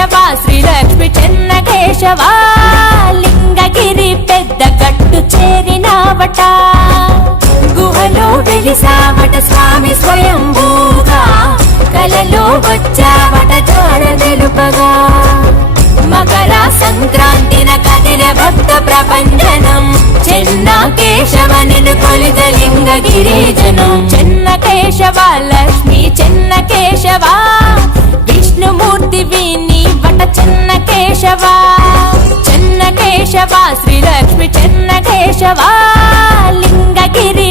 కేశవ శ్రీలక్ష్మి చెన్న కేశవ లింగగిరి పెద్ద గట్టు చేరినావట గుహలో వెలిసావట స్వామి స్వయంభూగా కలలో వచ్చావట జాడ తెలుపగా మకర సంక్రాంతిన కదిల భక్త ప్రపంచనం చెన్న కేశవ నిన్ను కొలిద లింగగిరిజనం చెన్న కేశవ లక్ష్మి చెన్న కేశవ విష్ణుమూర్తి విని వట చెన్న కేశవ చెన్న కేశవ శ్రీలక్ష్మి చెన్న కేశవ లింగగిరి